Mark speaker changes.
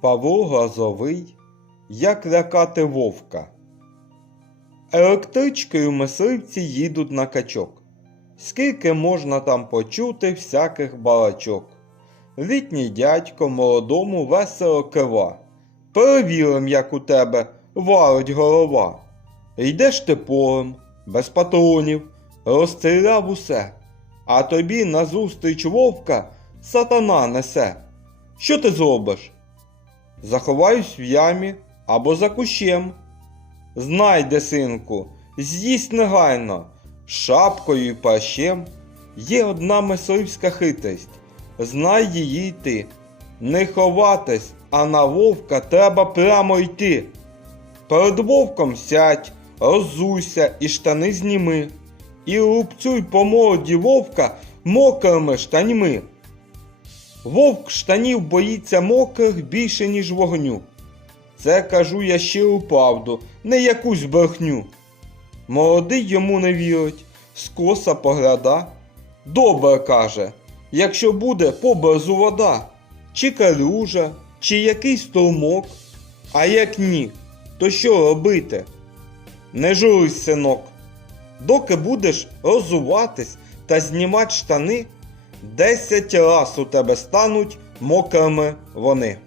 Speaker 1: Павло Глазовий Як лякати вовка. Електричкою мисливці їдуть на качок. Скільки можна там почути всяких балачок. Літній дядько молодому весело кива. Перевірим, як у тебе варить голова. Йдеш ти полем, без патронів, розстріляв усе, а тобі назустріч вовка сатана несе. Що ти зробиш? Заховаюсь в ямі або за кущем. Знайде, синку, з'їсть негайно, шапкою і пащем. Є одна мисливська хитрість, знай її й ти. Не ховатись, а на вовка треба прямо йти. Перед вовком сядь, роззуйся і штани зніми, і рубцюй по морді вовка мокрими штаньми. Вовк штанів боїться мокрих більше, ніж вогню. Це кажу я щиру правду, не якусь брехню. Молодий йому не вірить, скоса погляда. Добре каже, якщо буде поблизу вода, чи калюжа, чи якийсь струмок. А як ні, то що робити? Не журись, синок. Доки будеш розуватись та знімати штани, десять раз у тебе стануть мокрими вони.